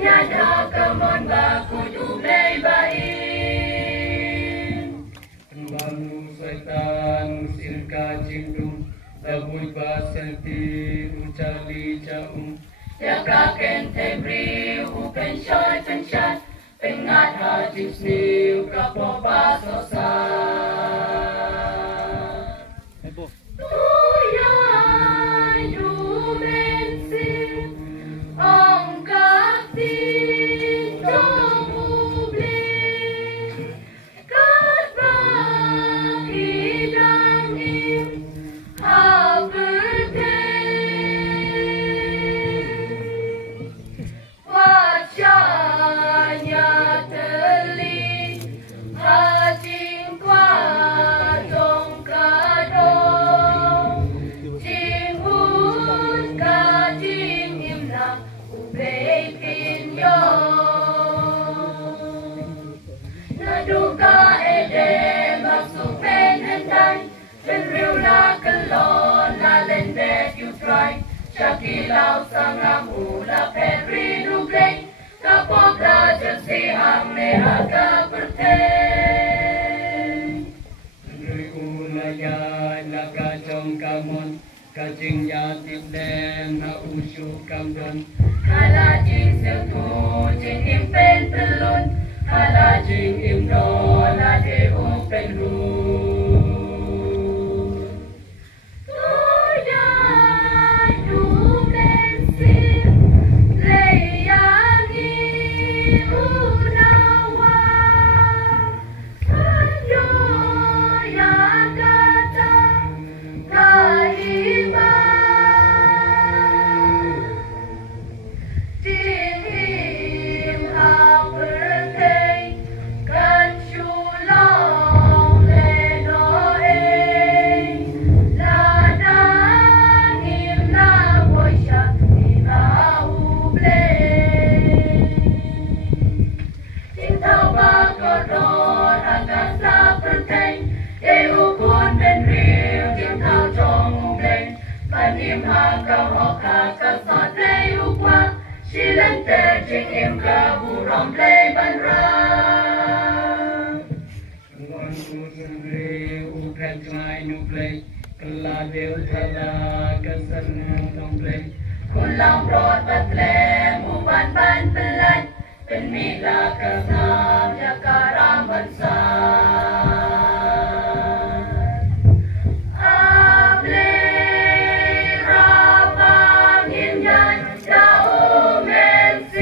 nyada kemon baku jublei bain Banu setan sirka cindung Labui basanti ucali caum Ya kaken tebri upen shoy penchat Pengat hajim sniu kapo basosa Tuyai dumensin Om kakti jom publik Kat bakidang im haberten Wajahnya telik hajing kuatong kadong Jinghut kajing imna ubei pinyong Naduka ede masuk pen hendai Ben riu la kelon la lendet you try Shakilau sangam ula pedri nugleng Kapok raja si hamne haga berteng Nui ulaya naga jong kamon Kajing yatip den na usu kamdon Kala jing siltu jing impen telun Kala jing imno la de upen hu Tuyai dumensin leyangi unawa Kanyo ya datang kaiman Dingin habertei kan shulong lenoe Ladang imna boisha ina uble Tintau bakoron akan sapertei Eukun ben riu tintau jong ubleng Panim hakau hoka kasot leukwa Silente jing im kaburong play banrang Wan usri upen klai nuplei Kela deu thala kesan tomplei Kulang rot batlem uban ban pelan Penmila kasam jakaram bansan Able rabang inyan daum ensin